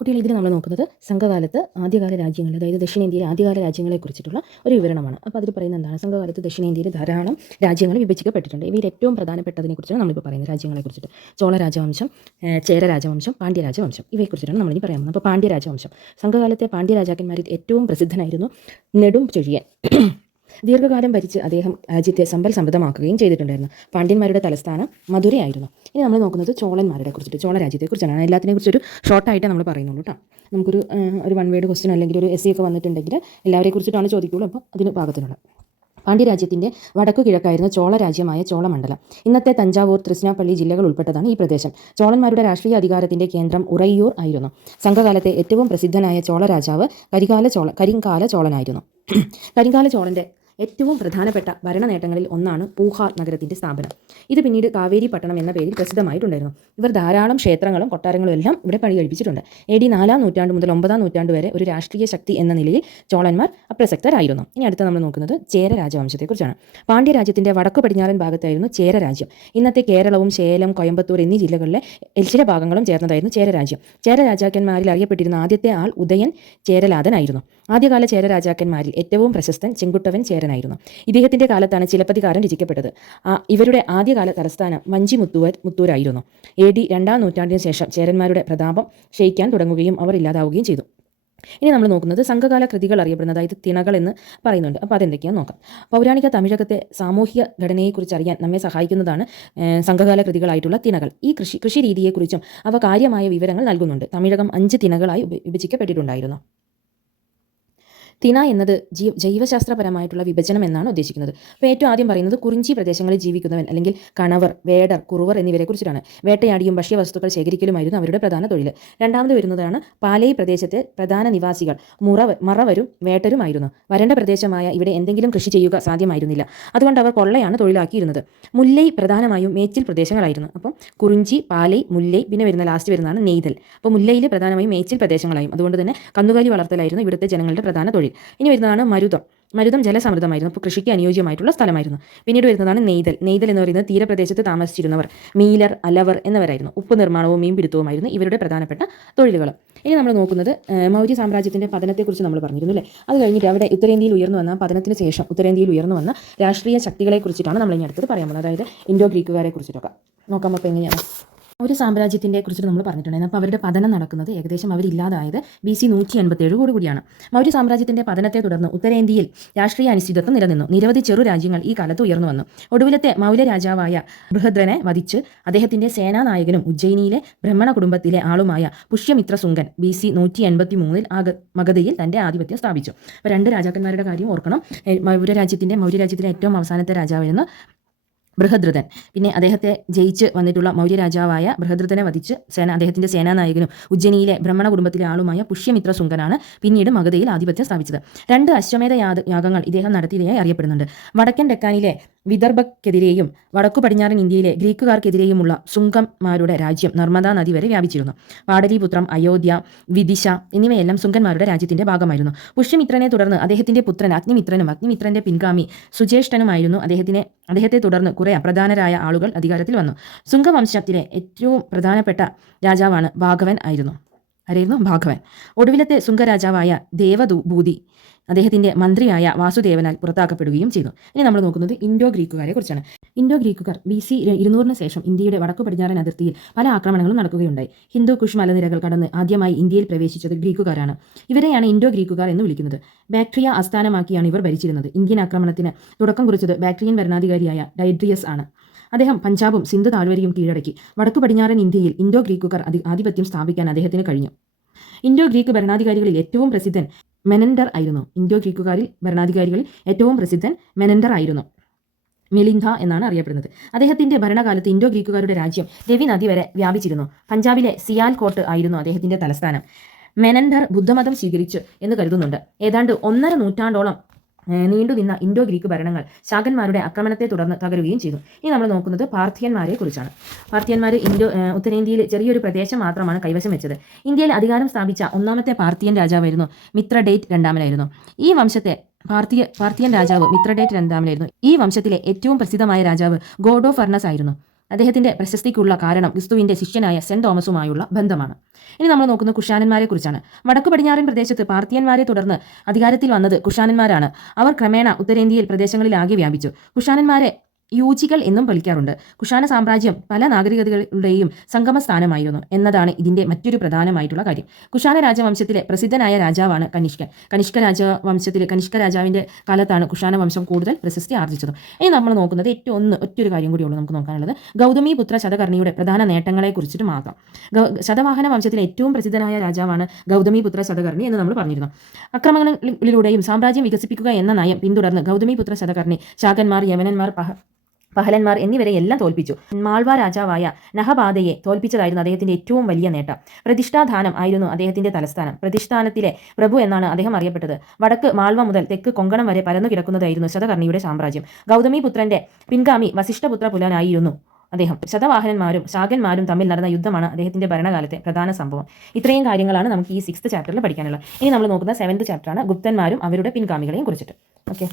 കുട്ടികൾ ഇതിൽ നമ്മൾ നോക്കുന്നത് സംഘകാലത്ത് ആദ്യകാല രാജ്യങ്ങൾ, അതായത് ദക്ഷിണേന്ത്യയിലെ ആദ്യകാല രാജ്യങ്ങളെക്കുറിച്ചിട്ടുള്ള ഒരു വിവരണമാണ്. അപ്പോൾ അതിൽ പറയുന്നത് എന്താണ്? സംഘകാലത്ത് ദക്ഷിണേന്ത്യയിൽ ധാരാളം രാജ്യങ്ങൾ വിഭജിക്കപ്പെട്ടിട്ടുണ്ട്. ഇവയിൽ ഏറ്റവും പ്രധാനപ്പെട്ടതിനെക്കുറിച്ചാണ് നമ്മളിപ്പോൾ പറയുന്നത്, രാജ്യങ്ങളെക്കുറിച്ചിട്ട്. ചോള രാജവംശം, ചേര രാജവംശം, പാണ്ഡ്യ രാജവംശം, ഇവയെക്കുറിച്ചിട്ടാണ് നമ്മളിനി പറയാൻ പോകുന്നത്. അപ്പോൾ പാണ്ഡ്യ രാജവംശം, സംഘകാലത്തെ പാണ്ഡ്യ രാജാക്കന്മാരിൽ ഏറ്റവും പ്രസിദ്ധനായിരുന്നു നെടും ചൊഴിയൻ. ദീർഘകാലം ഭരിച്ച് അദ്ദേഹം രാജ്യത്തെ സമ്പൽ സമൃദ്ധമാക്കുകയും ചെയ്തിട്ടുണ്ടായിരുന്നു. പാണ്ഡ്യന്മാരുടെ തലസ്ഥാനം മധുരയായിരുന്നു. ഇനി നമ്മൾ നോക്കുന്നത് ചോളന്മാരുടെ കുറിച്ചിട്ട്, ചോള രാജ്യത്തെക്കുറിച്ചാണ്. എല്ലാത്തിനെ കുറിച്ചൊരു ഷോർട്ടായിട്ട് നമ്മൾ പറയുന്നുള്ളൂ കേട്ടോ. നമുക്കൊരു വൺ വേർഡ് ക്വസ്റ്റ്യൻ അല്ലെങ്കിൽ ഒരു എസ് ഒക്കെ വന്നിട്ടുണ്ടെങ്കിൽ എല്ലാവരെ കുറിച്ചിട്ടാണ് ചോദിക്കുള്ളൂ. അപ്പോൾ അതിന് പാകത്തിനുള്ള പാണ്ഡ്യരാജ്യത്തിൻ്റെ വടക്കു കിഴക്കായിരുന്ന ചോള രാജ്യമായ ചോളമണ്ഡലം. ഇന്നത്തെ തഞ്ചാവൂർ, തൃശ്ശിനാപ്പള്ളി ജില്ലകൾ ഉൾപ്പെട്ടതാണ് ഈ പ്രദേശം. ചോളന്മാരുടെ രാഷ്ട്രീയ അധികാരത്തിൻ്റെ കേന്ദ്രം ഉറയ്യൂർ ആയിരുന്നു. സംഘകാലത്തെ ഏറ്റവും പ്രസിദ്ധനായ ചോള രാജാവ് കരിങ്കാല ചോളനായിരുന്നു. കരിങ്കാല ചോളൻ്റെ ഏറ്റവും പ്രധാനപ്പെട്ട ഭരണ നേട്ടങ്ങളിൽ ഒന്നാണ് പൂഹാർ നഗരത്തിൻ്റെ സ്ഥാപനം. ഇത് പിന്നീട് കാവേരി പട്ടണം എന്ന പേരിൽ പ്രസിദ്ധമായിട്ടുണ്ടായിരുന്നു. ഇവർ ധാരാളം ക്ഷേത്രങ്ങളും കൊട്ടാരങ്ങളും എല്ലാം ഇവിടെ പണി കഴിപ്പിച്ചിട്ടുണ്ട്. AD 4-ാം നൂറ്റാണ്ട് മുതൽ 9-ാം നൂറ്റാണ്ട് വരെ ഒരു രാഷ്ട്രീയ ശക്തി എന്ന നിലയിൽ ചോളന്മാർ അപ്രസക്തരായിരുന്നു. ഇനി അടുത്ത നമ്മൾ നോക്കുന്നത് ചേര രാജവംശത്തെക്കുറിച്ചാണ്. പാണ്ഡ്യ രാജ്യത്തിൻ്റെ വടക്കു പടിഞ്ഞാറൻ ഭാഗത്തായിരുന്നു ചേര രാജ്യം. ഇന്നത്തെ കേരളവും സേലം, കോയമ്പത്തൂർ എന്നീ ജില്ലകളിലെ ചില ഭാഗങ്ങളും ചേർന്നതായിരുന്നു ചേര രാജ്യം. ചേര രാജാക്കന്മാരിൽ അറിയപ്പെട്ടിരുന്ന ആദ്യത്തെ ആൾ ഉദയൻ ചേരലാതനായിരുന്നു. ആദ്യകാല ചേര രാജാക്കന്മാരിൽ ഏറ്റവും പ്രശസ്തൻ ചെങ്കുട്ടവൻ ചേരനായിരുന്നു. ഇദ്ദേഹത്തിൻ്റെ കാലത്താണ് ചിലപ്പതികാരം രചിക്കപ്പെട്ടത്. ഇവരുടെ ആദ്യകാല തലസ്ഥാനം മുത്തൂരായിരുന്നു. AD 2-ാം നൂറ്റാണ്ടിന് ശേഷം ചേരന്മാരുടെ പ്രതാപം ക്ഷയിക്കാൻ തുടങ്ങുകയും അവർ ഇല്ലാതാവുകയും ചെയ്തു. ഇനി നമ്മൾ നോക്കുന്നത് സംഘകാല കൃതികൾ അറിയപ്പെടുന്ന, അതായത് തിണകൾ എന്ന് പറയുന്നുണ്ട്. അപ്പോൾ അതെന്തൊക്കെയാണെന്ന് നോക്കാം. പൗരാണിക തമിഴകത്തെ സാമൂഹിക ഘടനയെക്കുറിച്ച് അറിയാൻ നമ്മെ സഹായിക്കുന്നതാണ് സംഘകാല കൃതികളായിട്ടുള്ള തിണകൾ. ഈ കൃഷി രീതിയെക്കുറിച്ചും അവ കാര്യമായ വിവരങ്ങൾ നൽകുന്നുണ്ട്. തമിഴകം 5 തിണകളായി വിഭജിക്കപ്പെട്ടിട്ടുണ്ടായിരുന്നു. തിണ എന്നത് ജൈവശാസ്ത്രപരമായിട്ടുള്ള വിഭജനം എന്നാണ് ഉദ്ദേശിക്കുന്നത്. അപ്പോൾ ഏറ്റവും ആദ്യം പറയുന്നത് കുറിഞ്ചി പ്രദേശങ്ങളിൽ ജീവിക്കുന്നവൻ അല്ലെങ്കിൽ കണവർ, വേടർ, കുറുവർ എന്നിവരെ കുറിച്ചിട്ടാണ്. വേട്ടയാടിയും ഭക്ഷ്യവസ്തുക്കൾ ശേഖരിക്കലുമായിരുന്നു അവരുടെ പ്രധാന തൊഴിൽ. രണ്ടാമത് വരുന്നതാണ് പാലൈ പ്രദേശത്തെ പ്രധാന നിവാസികൾ മറവരും വേട്ടരുമായിരുന്നു. വരണ്ട പ്രദേശമായ ഇവിടെ എന്തെങ്കിലും കൃഷി ചെയ്യുക സാധ്യമായിരുന്നില്ല. അതുകൊണ്ട് അവർ കൊള്ളയാണ് തൊഴിലാക്കിയിരുന്നത്. മുല്ലൈ പ്രധാനമായും മേച്ചിൽ പ്രദേശങ്ങളായിരുന്നു. അപ്പം കുറിഞ്ചി, പാലൈ, മുല്ലൈ, പിന്നെ ലാസ്റ്റ് വരുന്നതാണ് നെയ്തൽ. അപ്പോൾ മുല്ലയിൽ പ്രധാനമായും മേച്ചിൽ പ്രദേശങ്ങളായും അതുകൊണ്ട് തന്നെ കന്നുകാലി വളർത്തലായിരുന്നു ഇവിടുത്തെ ജനങ്ങളുടെ പ്രധാന തൊഴിൽ. ഇനി വരുന്നതാണ് മരുതം ജലസമൃദ്ധമായിരുന്നു. അപ്പോൾ കൃഷിക്ക് അനുയോജ്യമായിട്ടുള്ള സ്ഥലമായിരുന്നു. പിന്നീട് വരുന്നതാണ് നെയ്തൽ എന്ന് പറയുന്നത് തീരപ്രദേശത്ത് താമസിച്ചിരുന്നവർ മീലർ, അലവർ എന്നിവരായിരുന്നു. ഉപ്പ് നിർമ്മാണവും മീൻപിടുത്തവുമായിരുന്നു ഇവരുടെ പ്രധാനപ്പെട്ട തൊഴിലുകൾ. ഇനി നമ്മൾ നോക്കുന്നത് മൗര്യ സാമ്രാജ്യത്തിൻ്റെ പതനത്തെക്കുറിച്ച് നമ്മൾ പറഞ്ഞിരുന്നു അല്ലേ. അത് കഴിഞ്ഞിട്ട് അവിടെ ഉത്തരേന്ത്യയിൽ ഉയർന്നു വന്ന, പതനത്തിന് ശേഷം ഉത്തരേന്ത്യയിൽ ഉയർന്നു വന്ന രാഷ്ട്രീയ ശക്തികളെക്കുറിച്ചിട്ടാണ് നമ്മൾ ഇനി അടുത്തത് പറയാൻ പോകുന്നത്. അതായത് ഇൻഡോ ഗ്രീക്കുകാരെ കുറിച്ചിട്ടൊക്കെ നോക്കാം. അപ്പോൾ എങ്ങനെയാണ് ഒരു സാമ്രാജ്യത്തിൻ്റെ കുറിച്ചിട്ട് നമ്മൾ പറഞ്ഞിട്ടുണ്ടായിരുന്നു. അപ്പോൾ അവരുടെ പതനം നടക്കുന്നത് ഏകദേശം അവരില്ലാതായത് BC 187 കൂടിയാണ്. മൗര്യ സാമ്രാജ്യത്തിൻ്റെ പതനത്തെ തുടർന്ന് ഉത്തരേന്ത്യയിൽ രാഷ്ട്രീയ അനിശ്ചിതത്വം നിലനിന്നു. നിരവധി ചെറു രാജ്യങ്ങൾ ഈ കാലത്ത് ഉയർന്നു വന്നു. ഒടുവിലത്തെ മൗര്യ രാജാവായ ബൃഹദ്രനെ വധിച്ച് അദ്ദേഹത്തിൻ്റെ സേനാനായകനും ഉജ്ജയിനിയിലെ ബ്രഹ്മണ കുടുംബത്തിലെ ആളുമായ പുഷ്യമിത്ര സുങ്കൻ BC 183 മഗധയിൽ തൻ്റെ ആധിപത്യം സ്ഥാപിച്ചു. അപ്പോൾ 2 രാജാക്കന്മാരുടെ കാര്യം ഓർക്കണം. മൗര്യ രാജ്യത്തിലെ ഏറ്റവും അവസാനത്തെ രാജാവായിരുന്നു ബൃഹദ്രഥൻ. പിന്നെ അദ്ദേഹത്തെ ജയിച്ച് വന്നിട്ടുള്ള മൗര്യ രാജാവായ ബൃഹദ്രഥനെ വധിച്ച് അദ്ദേഹത്തിൻ്റെ സേനാനായകനും ഉജ്ജയിനിയിലെ ബ്രഹ്മണ കുടുംബത്തിലെ ആളുമായ പുഷ്യമിത്ര സുങ്കനാണ് പിന്നീട് മഗധയിൽ ആധിപത്യം സ്ഥാപിച്ചത്. 2 അശ്വമേധ യാഗങ്ങൾ ഇദ്ദേഹം നടത്തിയതായി അറിയപ്പെടുന്നുണ്ട്. വടക്കൻ ഡെക്കാനിലെ വിദർഭക്കെതിരെയും വടക്കു പടിഞ്ഞാറൻ ഇന്ത്യയിലെ ഗ്രീക്കുകാർക്കെതിരെയുമുള്ള സുങ്കന്മാരുടെ രാജ്യം നർമ്മദാ നദി വരെ വ്യാപിച്ചിരുന്നു. പാടലീപുത്രം, അയോധ്യ, വിദിശ എന്നിവയെല്ലാം സുങ്കന്മാരുടെ രാജ്യത്തിൻ്റെ ഭാഗമായിരുന്നു. പുഷ്യമിത്രനെ തുടർന്ന് അദ്ദേഹത്തിൻ്റെ പുത്രൻ അഗ്നിമിത്രൻ്റെ പിൻഗാമി സുജേഷ്ഠനുമായിരുന്നു. അദ്ദേഹത്തെ തുടർന്ന് കുറേ അപ്രധാനരായ ആളുകൾ അധികാരത്തിൽ വന്നു. സുങ്കവംശത്തിലെ ഏറ്റവും പ്രധാനപ്പെട്ട രാജാവാണ് ഭാഗവൻ ആയിരുന്നു. ഭാഗവൻ. ഒടുവിലത്തെ സുങ്കരാജാവായ ദേവഭൂതി അദ്ദേഹത്തിൻ്റെ മന്ത്രിയായ വാസുദേവനാൽ പുറത്താക്കപ്പെടുകയും ചെയ്തു. ഇനി നമ്മൾ നോക്കുന്നത് ഇൻഡോ ഗ്രീക്കുകാരെ കുറിച്ചാണ്. ഇൻഡോ ഗ്രീക്കുകാർ BC 200 ശേഷം ഇന്ത്യയുടെ വടക്കു പടിഞ്ഞാറൻ അതിർത്തിയിൽ പല ആക്രമണങ്ങളും നടക്കുകയുണ്ടായി. ഹിന്ദു കുഷ് മലനിരകൾ കടന്ന് ആദ്യമായി ഇന്ത്യയിൽ പ്രവേശിച്ചത് ഗ്രീക്കുകാരാണ്. ഇവരെയാണ് ഇൻഡോ ഗ്രീക്കുകാർ എന്ന് വിളിക്കുന്നത്. ബാക്ട്രിയ ആസ്ഥാനമാക്കിയാണ് ഇവർ ഭരിച്ചിരുന്നത്. ഇന്ത്യൻ ആക്രമണത്തിന് തുടക്കം കുറിച്ചത് ബാക്ട്രിയൻ ഭരണാധികാരിയായ ഡൈഡ്രിയസ് ആണ്. അദ്ദേഹം പഞ്ചാബും സിന്ധു താഴ്വരയും കീഴടക്കി. വടക്കു പടിഞ്ഞാറൻ ഇന്ത്യയിൽ ഇൻഡോ ഗ്രീക്കുകാർ ആധിപത്യം സ്ഥാപിക്കാൻ അദ്ദേഹത്തിന് കഴിഞ്ഞു. ഇൻഡോ ഗ്രീക്ക് ഭരണാധികാരികളിൽ ഏറ്റവും പ്രസിദ്ധൻ മെനൻഡർ ആയിരുന്നു. ഇൻഡോ ഗ്രീക്കുകാരിൽ ഭരണാധികാരികളിൽ ഏറ്റവും പ്രസിദ്ധൻ മെനൻഡർ ആയിരുന്നു. മെലിന്ധ എന്നാണ് അറിയപ്പെടുന്നത്. അദ്ദേഹത്തിൻ്റെ ഭരണകാലത്ത് ഇൻഡോ ഗ്രീക്കുകാരുടെ രാജ്യം രവി നദി വരെ വ്യാപിച്ചിരുന്നു. പഞ്ചാബിലെ സിയാൽകോട്ട് ആയിരുന്നു അദ്ദേഹത്തിൻ്റെ തലസ്ഥാനം. മെനൻഡർ ബുദ്ധമതം സ്വീകരിച്ചു എന്ന് കരുതുന്നുണ്ട്. ഏതാണ്ട് 1.5 നൂറ്റാണ്ടോളം നീണ്ടുനിന്ന ഇൻഡോ ഗ്രീക്ക് ഭരണങ്ങൾ ശാകന്മാരുടെ ആക്രമണത്തെ തുടർന്ന് തകരുകയും ചെയ്തു. ഇനി നമ്മൾ നോക്കുന്നത് പാർത്ഥിയന്മാരെ കുറിച്ചാണ്. പാർത്ഥിയന്മാർ ഉത്തരേന്ത്യയിൽ ചെറിയൊരു പ്രദേശം മാത്രമാണ് കൈവശം വെച്ചത്. ഇന്ത്യയിൽ അധികാരം സ്ഥാപിച്ച ഒന്നാമത്തെ പാർത്ഥിയൻ രാജാവായിരുന്നു മിത്രഡേറ്റ് രണ്ടാമനായിരുന്നു. ഈ വംശത്തെ പാർത്ഥിയൻ രാജാവ് മിത്രഡേറ്റ് രണ്ടാമനായിരുന്നു. ഈ വംശത്തിലെ ഏറ്റവും പ്രസിദ്ധമായ രാജാവ് ഗോഡ് ഓഫ് ഫർണസ് ആയിരുന്നു. അദ്ദേഹത്തിൻ്റെ പ്രശസ്തിക്കുള്ള കാരണം ക്രിസ്തുവിൻ്റെ ശിഷ്യനായ സെൻറ് തോമസുമായുള്ള ബന്ധമാണ്. ഇനി നമ്മൾ നോക്കുന്നത് കുഷാനന്മാരെ കുറിച്ചാണ്. വടക്കു പടിഞ്ഞാറൻ പ്രദേശത്ത് പാർത്തിയന്മാരെ തുടർന്ന് അധികാരത്തിൽ വന്നത് കുഷാനന്മാരാണ്. അവർ ക്രമേണ ഉത്തരേന്ത്യയിൽ പ്രദേശങ്ങളിലാകെ വ്യാപിച്ചു. കുഷാനന്മാരെ യൂജികൾ എന്നും വിളിക്കാറുണ്ട്. കുഷാന സാമ്രാജ്യം പല നാഗരികതകളുടെയും സംഗമസ്ഥാനമായിരുന്നു എന്നതാണ് ഇതിൻ്റെ മറ്റൊരു പ്രധാനമായിട്ടുള്ള കാര്യം. കുഷാന രാജവംശത്തിലെ പ്രസിദ്ധനായ രാജാവാണ് കനിഷ്കൻ. കനിഷ്ക രാജാവിൻ്റെ കാലത്താണ് കുഷാന വംശം കൂടുതൽ പ്രശസ്തി ആർജിച്ചത്. ഇനി നമ്മൾ നോക്കുന്നത് ഒറ്റൊരു കാര്യം കൂടിയുള്ളൂ നമുക്ക് നോക്കാനുള്ളത്. ഗൗതമീപുത്ര ശതകർണിയുടെ പ്രധാന നേട്ടങ്ങളെ കുറിച്ചിട്ട് മാത്രം. ശതവാഹന വംശത്തിലെ ഏറ്റവും പ്രസിദ്ധനായ രാജാവാണ് ഗൗതമീപുത്ര ശതകർണി എന്ന് നമ്മൾ പറഞ്ഞിരുന്നു. ആക്രമണങ്ങളിലൂടെയും സാമ്രാജ്യം വികസിപ്പിക്കുക എന്ന നയം പിന്തുടർന്ന് ഗൗതമീപുത്ര ശതകർണി ശാകന്മാർ, യമനന്മാർ, പഹലന്മാർ എന്നിവരെയെല്ലാം തോൽപ്പിച്ചു. മാൾവ രാജാവായ നഹപാതയെ തോൽപ്പിച്ചതായിരുന്നു അദ്ദേഹത്തിന്റെ ഏറ്റവും വലിയ നേട്ടം. പ്രതിഷ്ഠാധാനം ആയിരുന്നു അദ്ദേഹത്തിന്റെ തലസ്ഥാനം. പ്രതിഷ്ഠാനത്തിലെ പ്രഭു എന്നാണ് അദ്ദേഹം അറിയപ്പെട്ടത്. വടക്ക് മാൾവ മുതൽ തെക്ക് കൊങ്കണം വരെ പരന്നു കിടക്കുന്നതായിരുന്നു ശതകർണിയുടെ സാമ്രാജ്യം. ഗൗതമീപുത്രന്റെ പിൻഗാമി വസിഷ്ഠപുത്ര പുലനായിരുന്നു അദ്ദേഹം. ശതവാഹനന്മാരും ശാകന്മാരും തമ്മിൽ നടന്ന യുദ്ധമാണ് അദ്ദേഹത്തിന്റെ ഭരണകാലത്തെ പ്രധാന സംഭവം. ഇത്രയും കാര്യങ്ങളാണ് നമുക്ക് ഈ 6th ചാപ്റ്ററിൽ പഠിക്കാനുള്ളത്. ഇനി നമ്മൾ നോക്കുന്ന 7th ചാപ്റ്ററാണ് ഗുപ്തന്മാരും അവരുടെ പിൻഗാമികളെയും കുറിച്ചിട്ട്. ഓക്കെ.